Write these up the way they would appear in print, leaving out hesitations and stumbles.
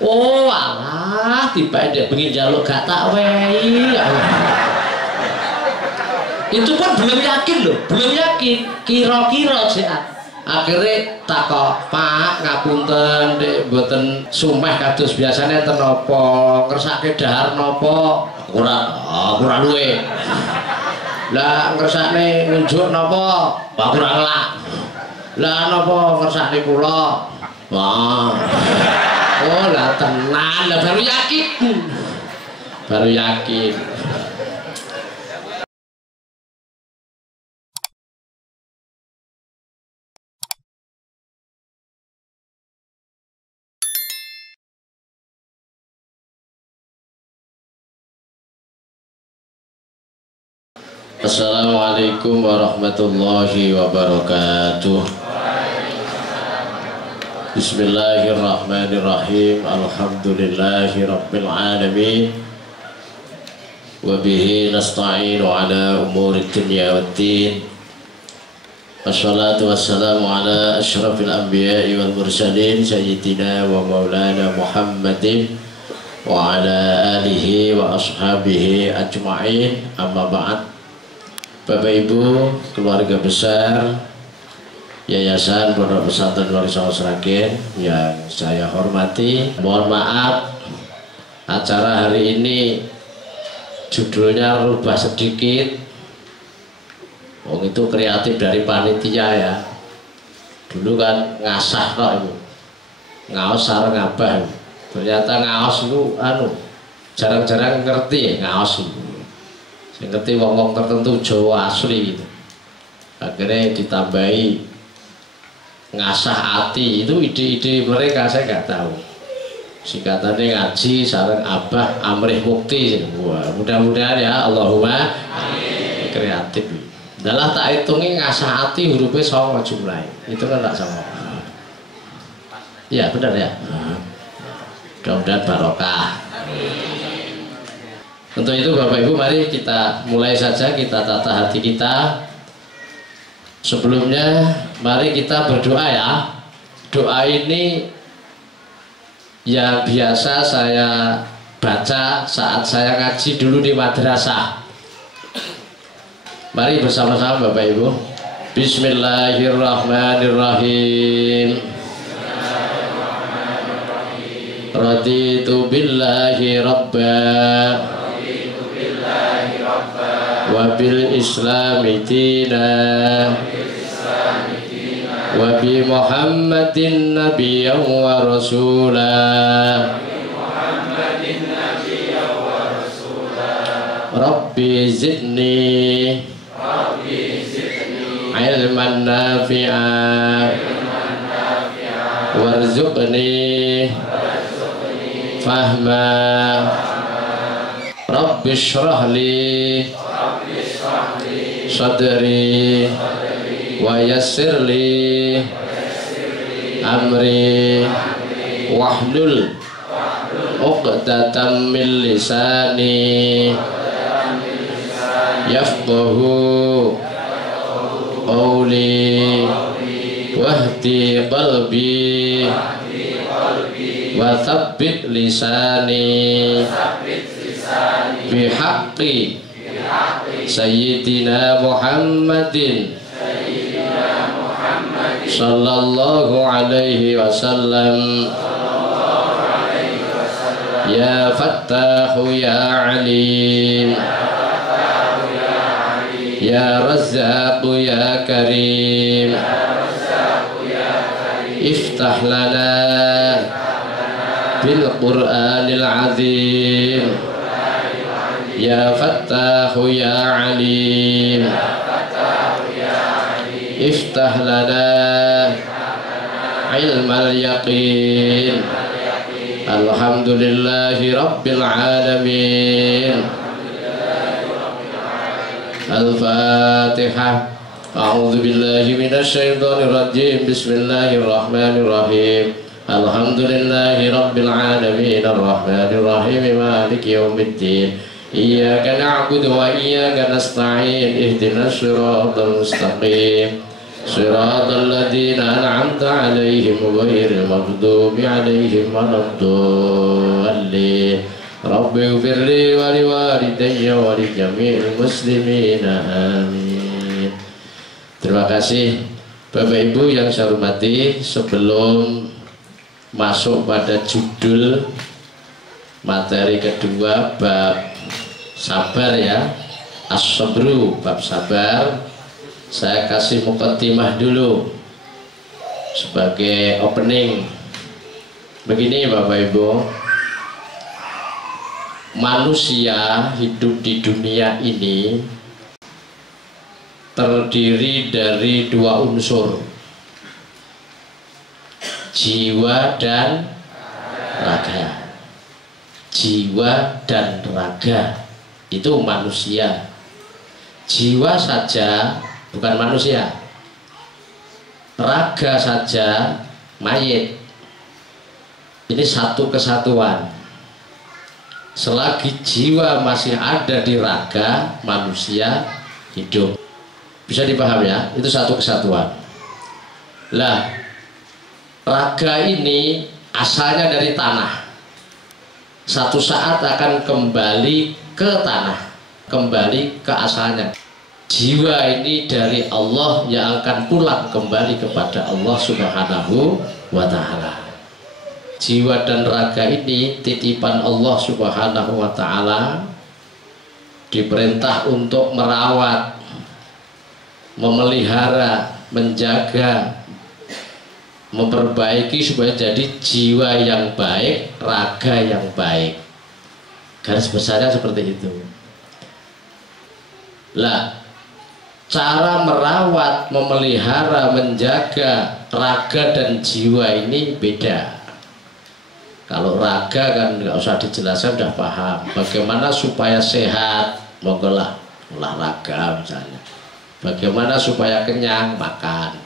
Oh alah, tiba dia pengen jaluk gak tak wehi. Itu pun belum yakin loh, belum yakin. Kira-kira sih. Akhirnya takok, Pak ngapunten dek mboten sumeh kados biasane enten napa? Ngersake dahar napa? Kurang luwe. Lah ngersane ngunjuk napa? Kurang lak. Lah napa ngersane kula? Wah. Oh lah tenan, lah baru yakin. Baru yakin. Assalamualaikum warahmatullahi wabarakatuh. Bismillahirrahmanirrahim. Alhamdulillahi rabbil alamin. Wabihi nasta'inu ala umuri dunya waddin. Wassalatu wassalamu ala ashrafil anbiya'i wal mursalin sayyidina wa maulana Muhammadin wa ala alihi wa ashabihi ajma'in. Amma ba'd. Bapak Ibu, keluarga besar Yayasan Pondok Pesantren Warisong Sragen yang saya hormati, mohon maaf acara hari ini judulnya rubah sedikit. Itu kreatif dari panitia ya. Dulu kan ngasah kok itu, ngaos sareng ngabah. Ternyata ngaos itu jarang-jarang ngerti ngaos itu. Yang ngerti wong-wong tertentu Jawa asli gitu. Akhirnya ditambahi ngasah hati, itu ide-ide mereka, saya nggak tahu. Singkatannya ngaji sareng abah amrih mukti. Wah, mudah-mudahan ya Allahumma amin. Kreatif. Dalah tak hitungin ngasah hati hurufnya sama jumlah. Itu kan tak sama. Ya benar ya. Mudah-mudahan barokah. Untuk itu Bapak Ibu, mari kita mulai saja, kita tata hati kita. Sebelumnya mari kita berdoa ya. Doa ini yang biasa saya baca saat saya ngaji dulu di madrasah. Mari bersama-sama Bapak Ibu. Bismillahirrahmanirrahim. Raditu billahi rabba wabil islami dina wabi muhammadin nabiyyan wa rasulah rabbi zidni ilman nafi'a warzuqni fahma rabbi shrah li sadri wa yassir li amri wahlul uqdatam min lisani yafqahu qawli wahdi qalbi wa thabbit lisani bihaqqi Sayyidina Muhammadin sallallahu alaihi wasallam. Ya Fattahu ya Alim, Ya Razzaqu ya Karim, iftah lana bil Qur'anil azim. Ya Fattahu ya Alim, iftah lana ilmal yaqin. Alhamdulillahi rabbil alamin. Al-Fatihah. A'udzu billahi minasy syaithanir rajim. Bismillahirrahmanirrahim. Alhamdulillahi rabbil alamin. Arrahmanir rahim. Maliki yaumiddin. Iyyaka na'budu wa iyyaka nasta'in. Ihdinas siratal mustaqim. Siratal ladzina an'amta 'alaihim ghairil maghdubi 'alaihim waladdallin. Rabbi ighfirli wa liwalidayya wa li jami'il muslimin amin. Terima kasih Bapak Ibu yang saya hormati. Sebelum masuk pada judul materi kedua, bab sabar ya, as-sabru, bab sabar, saya kasih mukaddimah dulu sebagai opening. Begini Bapak Ibu, manusia hidup di dunia ini terdiri dari dua unsur, jiwa dan raga. Jiwa dan raga itu manusia. Jiwa saja bukan manusia, raga saja mayit. Ini satu kesatuan. Selagi jiwa masih ada di raga, manusia hidup. Bisa dipahami ya? Itu satu kesatuan. Lah, raga ini asalnya dari tanah. Satu saat akan kembali ke tanah, kembali ke asalnya. Jiwa ini dari Allah yang akan pulang kembali kepada Allah Subhanahu wa Ta'ala. Jiwa dan raga ini titipan Allah Subhanahu wa Ta'ala, diperintah untuk merawat, memelihara, menjaga, memperbaiki supaya jadi jiwa yang baik, raga yang baik. Garis besarnya seperti itu. Lah, cara merawat, memelihara, menjaga raga dan jiwa ini beda. Kalau raga kan nggak usah dijelaskan, sudah paham. Bagaimana supaya sehat, monggolah olahraga misalnya. Bagaimana supaya kenyang, makan.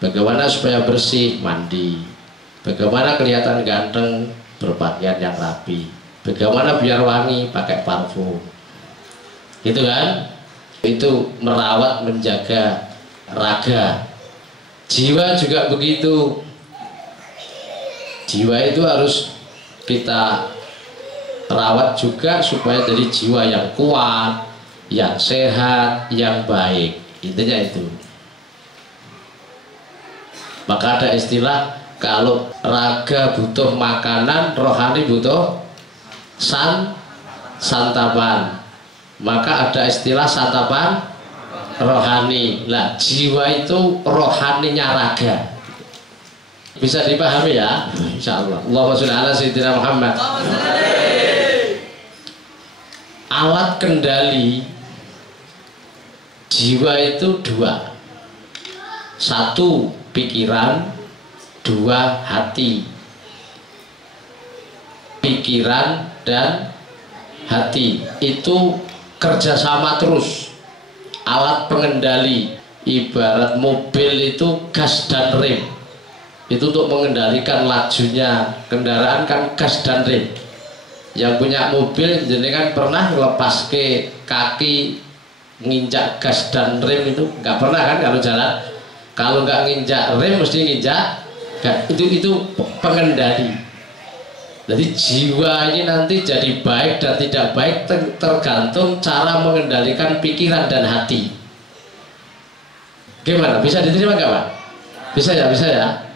Bagaimana supaya bersih, mandi. Bagaimana kelihatan ganteng, berpakaian yang rapi. Bagaimana biar wangi, pakai parfum. Gitu kan? Itu merawat, menjaga raga. Jiwa juga begitu. Jiwa itu harus kita rawat juga supaya jadi jiwa yang kuat, yang sehat, yang baik. Intinya itu. Maka ada istilah, kalau raga butuh makanan, rohani butuh santapan. Maka ada istilah santapan rohani. Lah, jiwa itu rohaninya raga. Bisa dipahami ya? Insyaallah. Allahumma sholli ala sayyidina Muhammad. Alat kendali jiwa itu dua. Satu pikiran, dua hati. Pikiran dan hati itu kerjasama terus. Alat pengendali, ibarat mobil itu gas dan rem. Itu untuk mengendalikan lajunya kendaraan kan gas dan rem. Yang punya mobil jadi kan pernah lepas ke kaki nginjak gas dan rem itu? Nggak pernah kan kalau jalan. Kalau nggak nginjak rem mesti nginjak. Itu pengendali. Jadi jiwa ini nanti jadi baik dan tidak baik tergantung cara mengendalikan pikiran dan hati. Gimana? Bisa diterima nggak Pak? Bisa ya, bisa ya.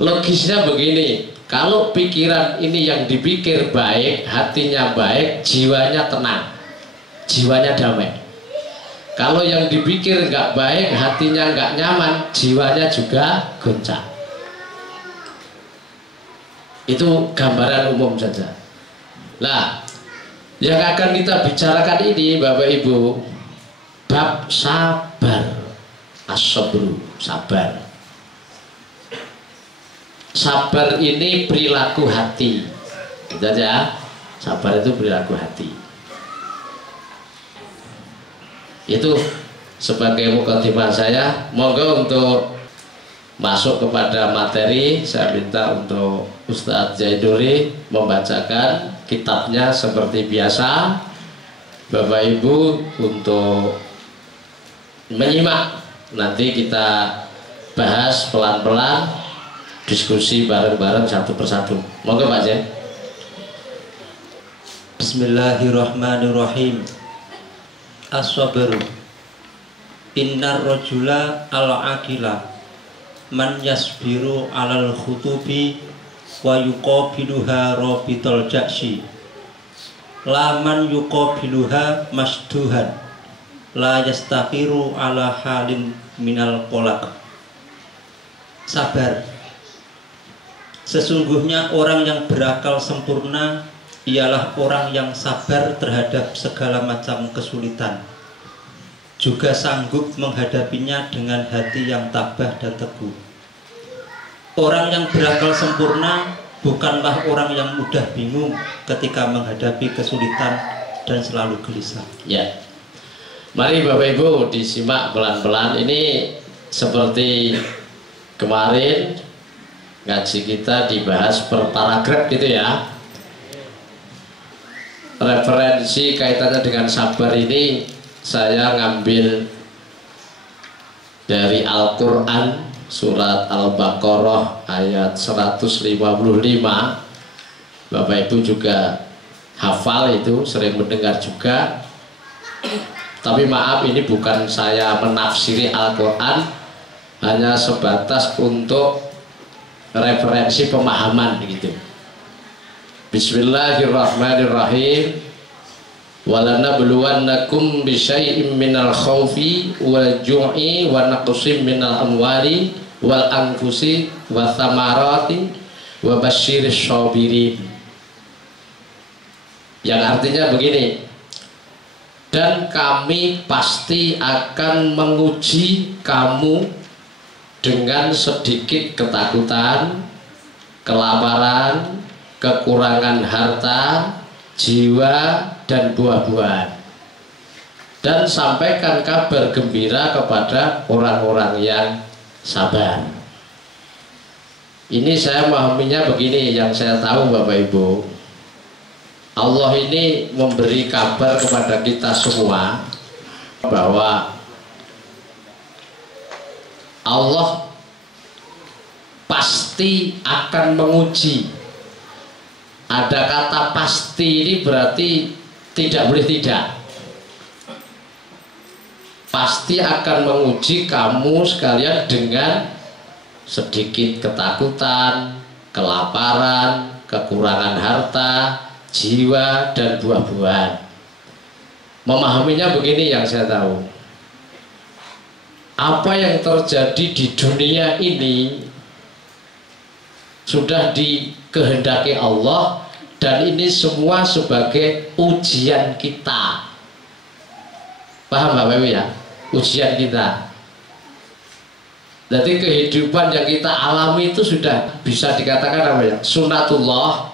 Logisnya begini, kalau pikiran ini yang dipikir baik, hatinya baik, jiwanya tenang, jiwanya damai. Kalau yang dipikir nggak baik, hatinya nggak nyaman, jiwanya juga goncang. Itu gambaran umum saja. Nah, yang akan kita bicarakan ini Bapak Ibu, bab sabar, as-sabru, sabar. Sabar ini perilaku hati. Gitu aja. Sabar itu perilaku hati. Itu sebagai mukadimah saya. Monggo untuk masuk kepada materi, saya minta untuk Ustadz Zaiduri membacakan kitabnya seperti biasa. Bapak Ibu untuk menyimak. Nanti kita bahas pelan-pelan, diskusi bareng-bareng satu persatu. Monggo Pak Jen. Bismillahirrahmanirrahim. As-sabr. Innar rajula al-aqila man yasbiru alal khutubi wa yuqabiluha rabitul ja'si la man yuqabiluha masduhan la yastaqiru ala halin minal qolaq. Sabar. Sesungguhnya orang yang berakal sempurna ialah orang yang sabar terhadap segala macam kesulitan, juga sanggup menghadapinya dengan hati yang tabah dan teguh. Orang yang berakal sempurna bukanlah orang yang mudah bingung ketika menghadapi kesulitan dan selalu gelisah. Ya, mari Bapak Ibu disimak pelan-pelan. Ini seperti kemarin ngaji kita dibahas per paragraf gitu ya. Referensi kaitannya dengan sabar ini saya ngambil dari Al-Quran surat Al-Baqarah ayat 155. Bapak Ibu juga hafal itu, sering mendengar juga. Tapi maaf, ini bukan saya menafsiri Al-Quran, hanya sebatas untuk referensi pemahaman gitu. Bismillahirrahmanirrahim. Walanabluwannakum bisyai'im minal khawfi wal ju'i wa naqsim minal amwali wal anfusi wa thamarati wa basyiris sabirin. Yang artinya begini, dan kami pasti akan menguji kamu dengan sedikit ketakutan, kelaparan, kekurangan harta, jiwa, dan buah-buahan, dan sampaikan kabar gembira kepada orang-orang yang sabar. Ini saya memahaminya begini, yang saya tahu Bapak Ibu, Allah ini memberi kabar kepada kita semua bahwa Allah pasti akan menguji. Ada kata pasti ini berarti tidak boleh tidak. Pasti akan menguji kamu sekalian dengan sedikit ketakutan, kelaparan, kekurangan harta, jiwa, dan buah-buahan. Memahaminya begini yang saya tahu. Apa yang terjadi di dunia ini sudah dikehendaki Allah, dan ini semua sebagai ujian kita. Paham Bapak Ibu ya? Ujian kita. Jadi kehidupan yang kita alami itu sudah bisa dikatakan apa ya? Sunatullah,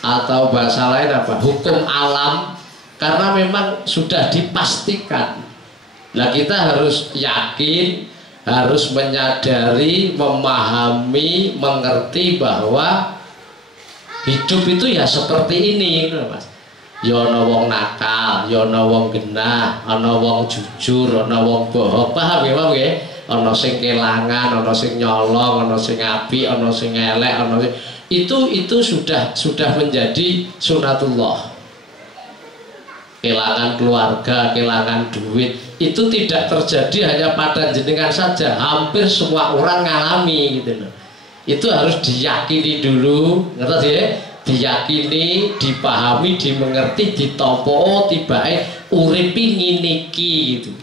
atau bahasa lain apa? Hukum alam, karena memang sudah dipastikan. Nah, kita harus yakin, harus menyadari, memahami, mengerti bahwa hidup itu ya seperti ini, Mas. Ya ana wong nakal, ya ana wong genah, ana wong jujur, ana wong bohong. Paham ya, Pak nggih? Ana sing kelangan, ana sing nyolong, ana sing apik, ana sing elek, ana sing... itu sudah menjadi sunatullah. Kelangan keluarga, kelangan duit, itu tidak terjadi hanya pada jenengan saja, hampir semua orang ngalami gitu loh. Itu harus diyakini dulu, ngerti ya? Diyakini, dipahami, dimengerti, ditopo, tibae uripi nginiki gitu.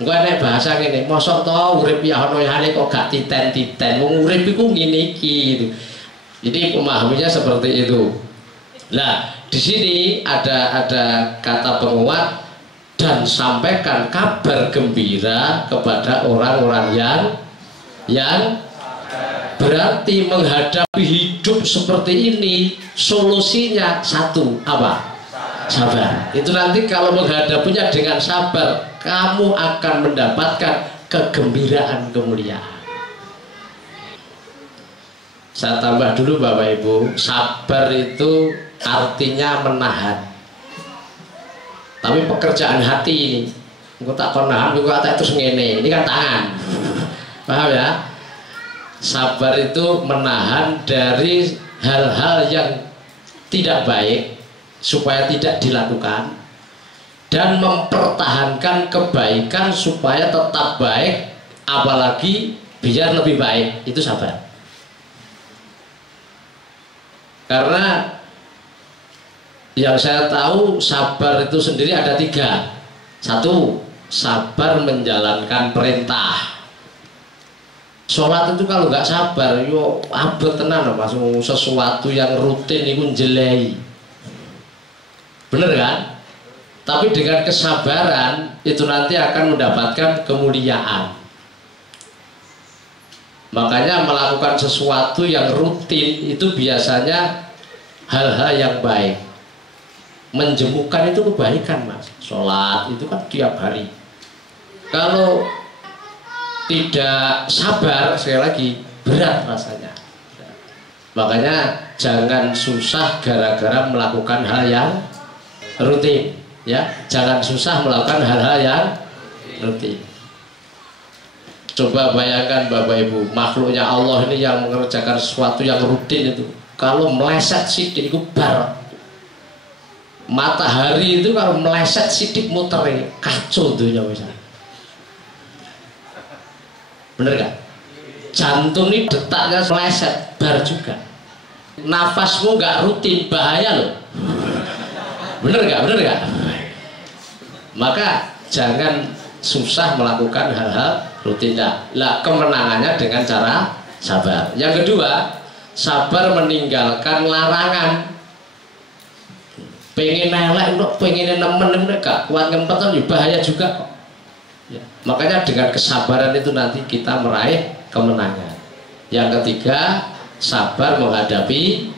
Engko nek bahasa ngene, mosok to urip ya ana yane kok gak titen-titen, wong urip iku ngene iki gitu. Jadi pemahaminya seperti itu. Nah, di sini ada kata penguat, dan sampaikan kabar gembira kepada orang-orang yang berarti menghadapi hidup seperti ini solusinya satu apa? Sabar. Itu nanti kalau menghadapinya dengan sabar, kamu akan mendapatkan kegembiraan, kemuliaan. Saya tambah dulu Bapak Ibu, sabar itu artinya menahan. Tapi pekerjaan hati ini, engko tak kon nahan, engko tak terus ngene. Ini kan tangan. Paham ya? Sabar itu menahan dari hal-hal yang tidak baik supaya tidak dilakukan, dan mempertahankan kebaikan supaya tetap baik, apalagi biar lebih baik. Itu sabar. Karena yang saya tahu sabar itu sendiri ada 3. 1, sabar menjalankan perintah. Sholat itu kalau nggak sabar, yo abot tenan Mas, sesuatu yang rutin itu jelei. Bener kan? Tapi dengan kesabaran itu nanti akan mendapatkan kemuliaan. Makanya melakukan sesuatu yang rutin itu biasanya hal-hal yang baik. Menjemukan itu kebaikan Mas. Sholat itu kan tiap hari. Kalau tidak sabar, sekali lagi berat rasanya. Makanya jangan susah gara-gara melakukan hal yang rutin, ya. Jangan susah melakukan hal-hal yang rutin. Coba bayangkan Bapak Ibu, makhluknya Allah ini yang mengerjakan sesuatu yang rutin itu, kalau meleset sidik itu bar. Matahari itu kalau meleset sidik muter, kacau dunia misalnya. Bener gak? Jantung ini detaknya meleset, bar juga. Nafasmu gak rutin, bahaya loh. Bener gak? Bener gak? Maka jangan susah melakukan hal-hal rutin. Lah kemenangannya dengan cara sabar. Yang kedua, sabar meninggalkan larangan. Pengen elek, pengen nemen, gak kuat ngempet kan bahaya juga kok. Ya. Makanya dengan kesabaran itu nanti kita meraih kemenangan. Yang ketiga, sabar menghadapi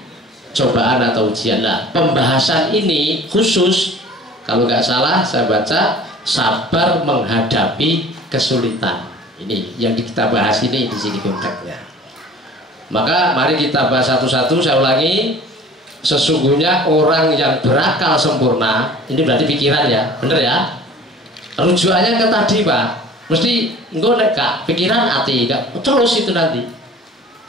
cobaan atau ujian. Nah, pembahasan ini khusus, kalau nggak salah saya baca, sabar menghadapi kesulitan. Ini yang kita bahas ini di sini konteksnya. Maka mari kita bahas satu-satu. Saya ulangi, sesungguhnya orang yang berakal sempurna, ini berarti pikiran ya, bener ya? Rujukannya ke tadi Pak, mesti enggak nek pikiran hati, terus itu nanti.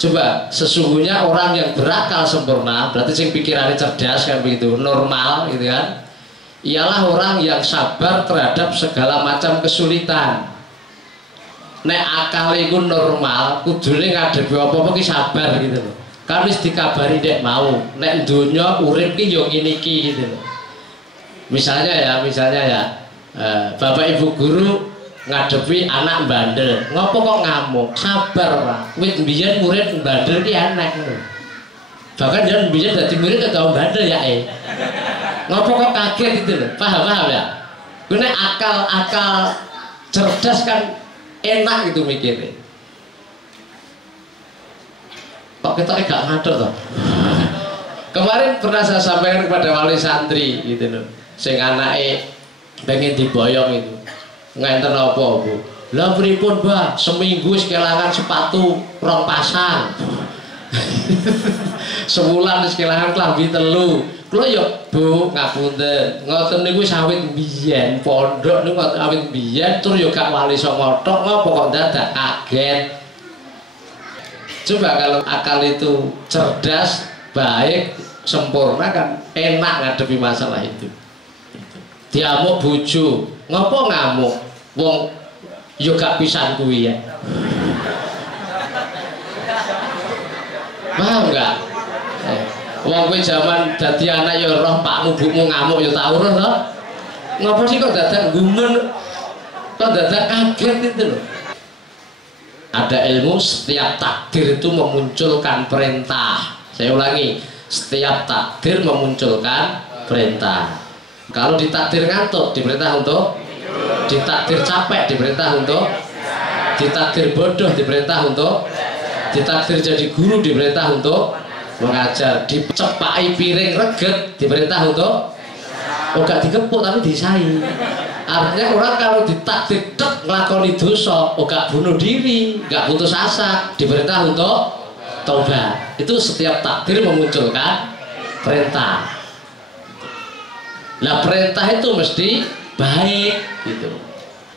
Coba, sesungguhnya orang yang berakal sempurna, berarti sing pikirannya cerdas kan begitu, normal gitu kan. Ialah orang yang sabar terhadap segala macam kesulitan. Nek akal itu normal, kudune ngadepi apa-apa ki sabar gitu loh. Kan wis dikabari dek mau, nek dunya urip ki yo ngene iki gitu loh. Misalnya ya, Bapak Ibu guru ngadepi anak bandel, ngopo kok ngamuk? Sabar Pak, wit mbiyen murid bandel ki enek lho. Bahkan jangan mbiyen dadi murid tau bandel ya ngopo kok kaget gitu loh. Paham ya? Kuwi akal cerdas kan enak gitu mikirnya. Kok kita gak ngaduk toh? Kemarin pernah saya sampaikan kepada wali santri gitu loh, sing anake pengen diboyong itu, ngenten apa Bu? Lah pripun Mbah, seminggu wis kelangan sepatu 2 pasang. Sebulan wis kelangan klambi 3. Kula ya Bu, ngapunten, ngoten niku sawit biyen pondok niku awit biyen tur ya gak wali songo tok, ngopo kok dadak kaget. Coba kalau akal itu cerdas, baik, sempurna kan enak ngadepi masalah itu. Diamuk bojo, ngopo ngamuk? Wong yo gak pisan kuwi ya. Paham enggak? Wong kuwi zaman dadi anak ya roh pakmu bumu ngamuk ya tau roh to. Ngopo sih kok dadak gumen? Kok dadak kaget itu loh. Ada ilmu, setiap takdir itu memunculkan perintah. Saya ulangi, setiap takdir memunculkan perintah. Kalau ditakdir ngantuk, diperintah untuk, ditakdir capek, diperintah untuk, ditakdir bodoh, diperintah untuk, ditakdir jadi guru, diperintah untuk mengajar, dicepai piring reget, diperintah untuk, oh gak dikepuk tapi disai. Artinya orang kalau ditakdir tek ngelakoni dosa, oh gak bunuh diri, gak putus asa, diperintah untuk taubat. Itu setiap takdir memunculkan perintah. Nah perintah itu mesti baik gitu.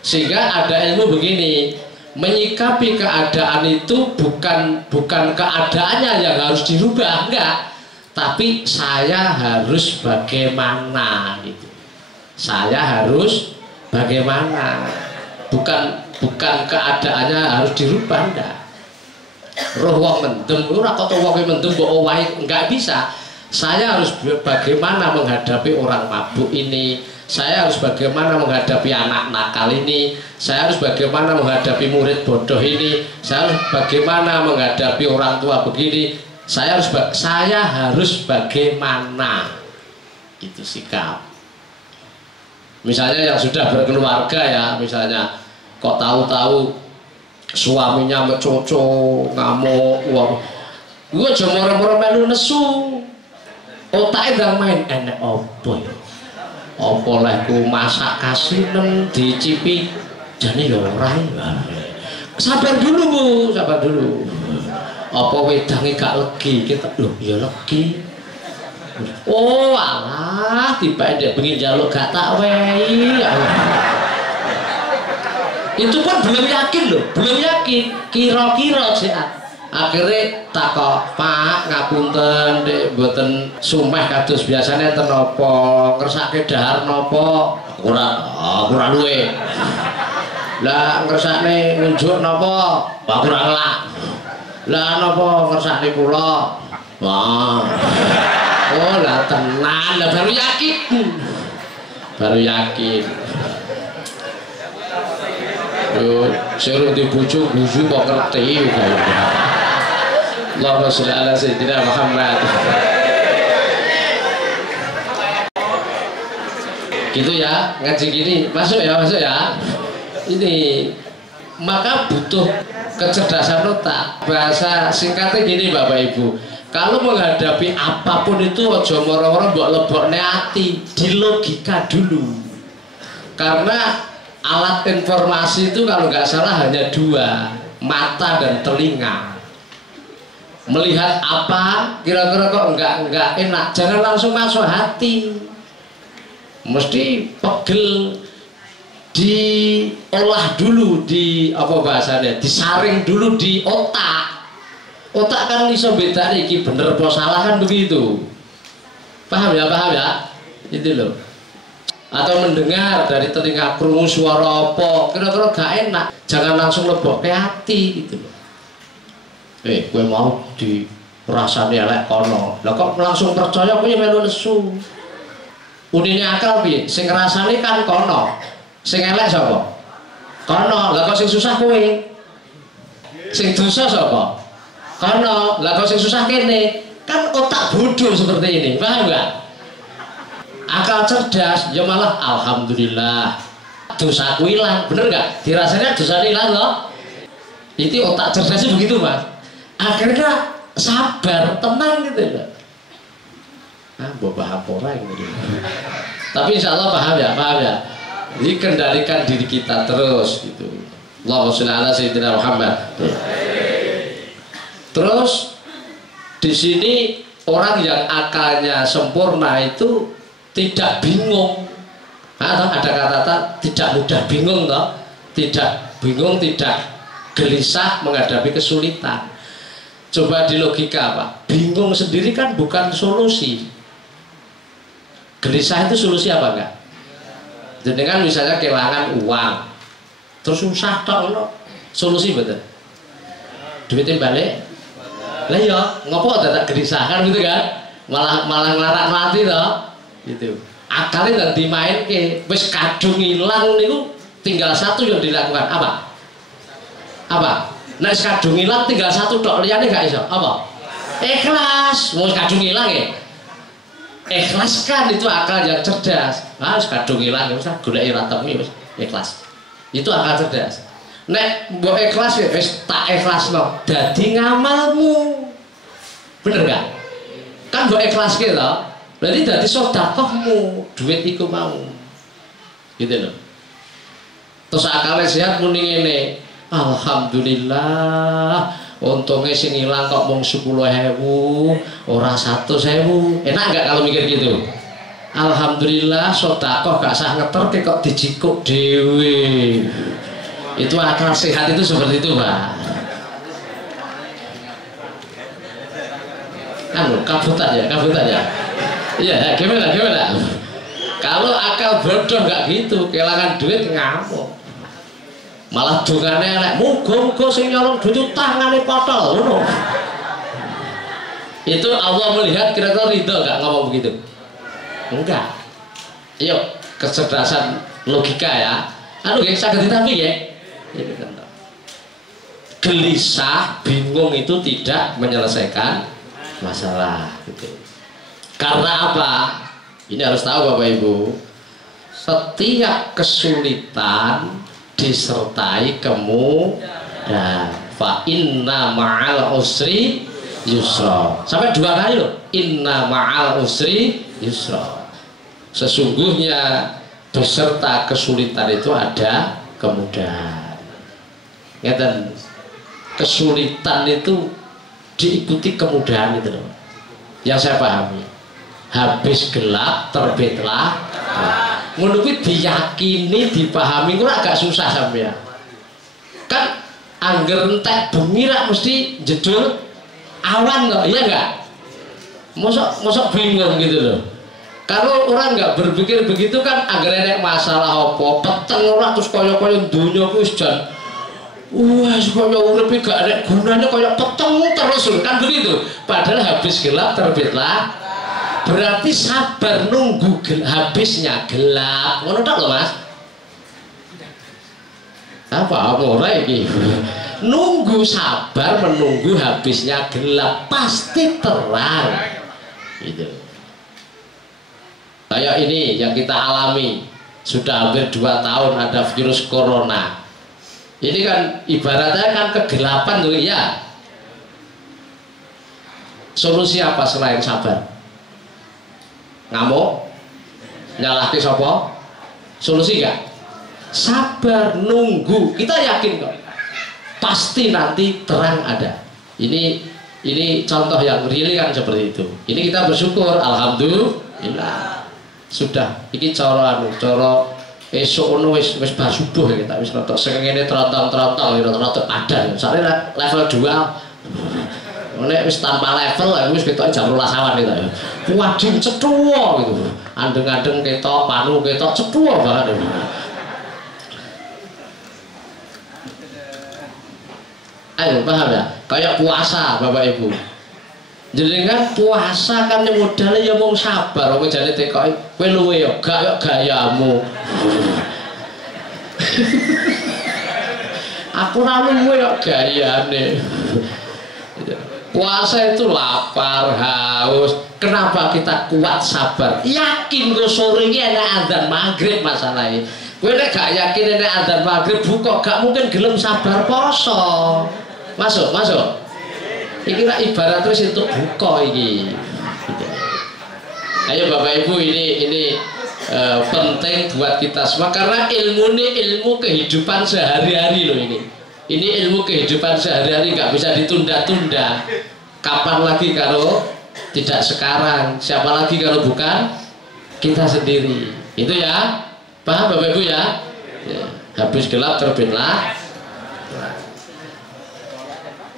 Sehingga ada ilmu begini, menyikapi keadaan itu bukan keadaannya yang harus dirubah, enggak, tapi saya harus bagaimana gitu. Saya harus bagaimana, bukan keadaannya harus dirubah, enggak. Roh wong mendem ora kok wong mendem mbok owahi, enggak bisa. Saya harus bagaimana menghadapi orang mabuk ini, saya harus bagaimana menghadapi anak nakal ini, saya harus bagaimana menghadapi murid bodoh ini, saya harus bagaimana menghadapi orang tua begini, saya harus bagaimana. Itu sikap. Misalnya yang sudah berkeluarga ya, misalnya kok tahu-tahu suaminya mecoco, ngamuk, wong gue aja moro-moro melu nesu, otaknya ndang main enek opo ya, opo lehku masak kasinem dicipi jane ya ora. Sabar dulu Bu, sabar dulu. Apa wedange gak legi? Kita lho ya legi. Oh alah, tiba dia pengen jaluk gak tak wehi. Itu pun belum yakin loh, belum yakin, kira-kira sih. Akhirnya takok, Pak ngapunten dek mboten sumeh kados biasane enten napa, ngersake dahar napa? Ora luwe. Lah ngersake ngunjuk napa? Ora ngelak. Lah napa ngersake kula? Wah. Oh lah tenan, lah baru yakin. Baru yakin. Yo, suruh dibujuk bujuk kok ngerti kayaknya. Allahumma sholli ala sayyidina Muhammad. Gitu ya, ngaji gini masuk ya. Ini maka butuh kecerdasan otak. Bahasa singkatnya gini Bapak Ibu, kalau menghadapi apapun itu ojo moro-moro mbok lebokne ati, di logika dulu. Karena alat informasi itu kalau nggak salah hanya dua, mata dan telinga. Melihat apa kira-kira kok enggak enak, jangan langsung masuk hati, mesti pegel, diolah dulu, di apa bahasanya, disaring dulu di otak. Otak kan iso beda iki bener apa salah kan begitu. Paham ya itu loh. Atau mendengar dari telinga, krungu suara apa kira-kira gak enak, jangan langsung lebok ke hati gitu loh. Gue mau dirasani elek kono, lah kok langsung percaya gue melu nesu. Unine akal piye? Sing ngrasani kan kono, sing elek sapa? Kono. Lah kok sing susah kowe? Sing dosa sapa? Kono. Lah kok sing susah kene? Kan otak bodoh seperti ini, paham enggak? Akal cerdas ya malah alhamdulillah dosaku hilang, bener enggak? Dirasanya dosa hilang loh. Itu otak cerdasnya begitu Mas. Akhirnya sabar, tenang gitu loh. Paham orang gitu. Tapi insya Allah paham ya. Jadi kendalikan diri kita terus gitu. Allahumma sholli ala sayyidina Muhammad. Terus di sini orang yang akalnya sempurna itu tidak bingung. Ada kata-kata tidak mudah bingung toh, tidak bingung, tidak gelisah menghadapi kesulitan. Coba di logika Pak, bingung sendiri kan bukan solusi. Gelisah itu solusi apa enggak? Jadi kan misalnya kehilangan uang, terus susah tok lo, solusi betul. Duitnya balik, lah ya ngopo tak gelisah kan gitu kan? Malah ngelarak mati toh, gitu. Akalnya dan dimain ke, wis kadung hilang niku tinggal satu yang dilakukan apa? Nah kadung hilang tinggal satu tok, liyane gak iso apa? Ikhlas. Mau kadung hilang ya? Ikhlaskan, itu akal yang cerdas. Harus kadung hilang ya wis goleki ra temu wis ikhlas. Itu akal cerdas. Nek mbok ikhlas ya wis tak ikhlasno dadi ngamalmu. Bener gak? Kan mbok ikhlaske to. Berarti dadi sedekahmu, duit iku mau. Gitu loh. Terus akalnya sehat muni ngene. Alhamdulillah, untungnya sing ilang kok mung 10.000, ora 100.000. Enak nggak kalau mikir gitu? Alhamdulillah, sedekah gak sah ngeterke kok dijikuk dhewe. Itu akal sehat itu seperti itu, Pak. Kabutan ya. Iya, gimana? Kalau akal bodoh nggak gitu, kehilangan duit ngamuk. Malah dungane elek, muga-muga sing nyolong duit tangane potol, ngono. Itu Allah melihat kira-kira ridho nggak ngomong begitu? Enggak. Yuk, kecerdasan logika ya. Nggih saged ditapi ya. Gelisah, bingung itu tidak menyelesaikan masalah gitu. Karena apa? Ini harus tahu Bapak Ibu, setiap kesulitan disertai kemudahan. Fa inna ma'al usri yusra. Sampai 2 kali loh. Inna ma'al usri yusra. Sesungguhnya beserta kesulitan itu ada kemudahan. Ngeten, kesulitan itu diikuti kemudahan itu loh. Yang saya pahami, habis gelap terbitlah menurut diyakini dipahami itu agak susah sampean. Kan angger entek bengi rak mesti jedul awan kok, iya enggak? Mosok bingung gitu loh. Kalau orang nggak berpikir begitu kan angger enek masalah apa peteng ora terus kaya-kaya dunya ku wis jan wah kaya urip gak ada gunanya kaya peteng terus kan begitu. Padahal habis gelap terbitlah, berarti sabar nunggu habisnya gelap. Ngono tak lho Mas? Apa ora iki? Nunggu sabar menunggu habisnya gelap pasti terang. Gitu. Kayak ini yang kita alami sudah hampir 2 tahun ada virus corona. Ini kan ibaratnya kan kegelapan tuh ya. Solusi apa selain sabar? Ngamuk? Nyalahke sapa? Solusi enggak? Sabar, nunggu. Kita yakin kok. Pasti nanti terang ada. Ini contoh yang real kan seperti itu. Ini kita bersyukur, alhamdulillah. Sudah, iki cara esuk ono wis bar subuh kita wis rada sengene trontong-trontong rada adan. Soale level 2 nek wis tanpa level wis ketok jam 12 awan kita ya. Wading cethuwa gitu. Andeng-andeng ketok, panu ketok cethuwa banget. Ayo paham ya? Kayak puasa Bapak Ibu. Jadi kan puasa kan yang modalnya ya mau sabar, mau jadi tekoki kowe luwe ya gak yo gayamu. Aku ora luwe yo gayane. Puasa itu lapar, haus. Kenapa kita kuat sabar? Yakin kok sore iki enak adzan maghrib masalahnya. Kowe nek gak yakin enak adzan maghrib buka gak mungkin gelem sabar poso. Masuk. Iki lah ibarat terus untuk buka ini. Ayo Bapak Ibu ini penting buat kita semua karena ilmu ini ilmu kehidupan sehari-hari loh ini. Ini ilmu kehidupan sehari-hari nggak bisa ditunda-tunda. Kapan lagi kalau tidak sekarang? Siapa lagi kalau bukan kita sendiri? Itu ya, paham Bapak Ibu ya? Habis gelap terbitlah.